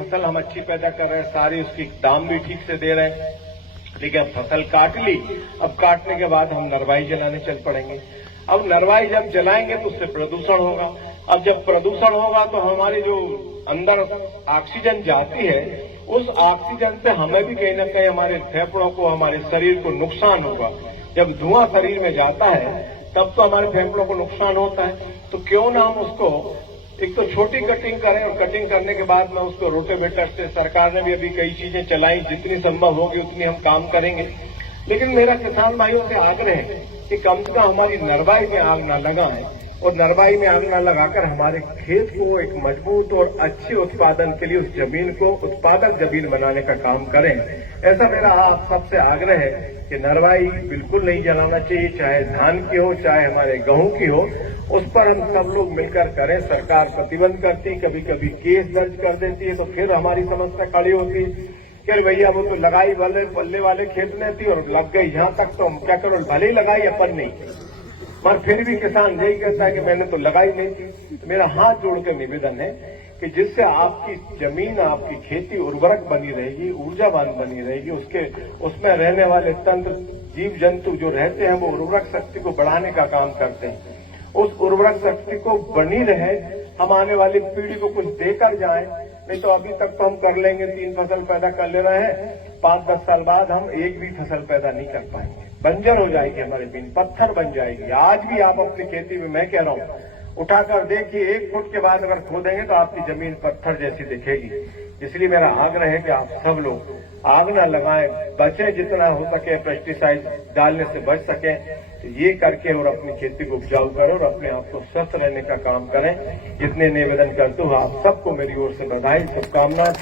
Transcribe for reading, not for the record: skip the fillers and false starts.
फसल हम अच्छी पैदा कर रहे हैं, सारी उसकी दाम भी ठीक से दे रहे हैं, लेकिन अब फसल काट ली। अब काटने के बाद हम नरवाई जलाने चल पड़ेंगे। अब नरवाई जब जलाएंगे तो उससे प्रदूषण होगा। अब जब प्रदूषण होगा तो हमारी जो अंदर ऑक्सीजन जाती है, उस ऑक्सीजन से हमें भी कहीं ना कहीं हमारे फेफड़ों को, हमारे शरीर को नुकसान होगा। जब धुआं शरीर में जाता है तब तो हमारे फेफड़ों को नुकसान होता है। तो क्यों ना हम उसको एक तो छोटी कटिंग करें, और कटिंग करने के बाद में उसको रोटेवेटर से, सरकार ने भी अभी कई चीजें चलाई, जितनी संभव होगी उतनी हम काम करेंगे। लेकिन मेरा किसान भाइयों से आग्रह है कि कम से कम हमारी नरवाई में आग न लगाएं, और नरवाई में आग न लगाकर हमारे खेत को एक मजबूत और अच्छे उत्पादन के लिए उस जमीन को उत्पादक जमीन बनाने का काम करें। ऐसा मेरा आप सबसे आग्रह है कि नरवाई बिल्कुल नहीं जलाना चाहिए, चाहे धान की हो, चाहे हमारे गेहूं की हो। उस पर हम सब लोग मिलकर करें। सरकार प्रतिबंध करती, कभी कभी केस दर्ज कर देती है, तो फिर हमारी समस्या खड़ी होती है कि भैया वो तो लगाई वाले पल्ले वाले खेत में थी और लग गई, यहां तक तो हम क्या करो, भले ही लगाई अपन नहीं, मगर फिर भी किसान यही कहता है कि मैंने तो लगाई नहीं थी। तो मेरा हाथ जोड़ कर निवेदन है कि जिससे आपकी जमीन, आपकी खेती उर्वरक बनी रहेगी, ऊर्जावान बनी रहेगी, उसमें रहने वाले तंत्र, जीव जंतु जो रहते हैं वो उर्वरक शक्ति को बढ़ाने का काम करते हैं। उस उर्वरक शक्ति को बनी रहे, हम आने वाली पीढ़ी को कुछ देकर जाएं। नहीं तो अभी तक तो हम कर लेंगे, 3 फसल पैदा कर ले रहे हैं, 5-10 साल बाद हम एक भी फसल पैदा नहीं कर पाएंगे, बंजर हो जाएगी हमारी जमीन, पत्थर बन जाएगी। आज भी आप अपनी खेती में, मैं कह रहा हूं, उठाकर देखिए, 1 फुट के बाद अगर खोदेंगे तो आपकी जमीन पत्थर जैसी दिखेगी। इसलिए मेरा आग्रह है कि आप सब लोग आग न लगाएं, बचें, जितना हो सके पेस्टिसाइड डालने से बच सकें, तो ये करके और अपनी खेती को उपजाऊ करें और अपने आप को स्वस्थ रहने का काम करें। इतने निवेदन करते हुए आप सबको मेरी ओर से बधाई, शुभकामनाएं।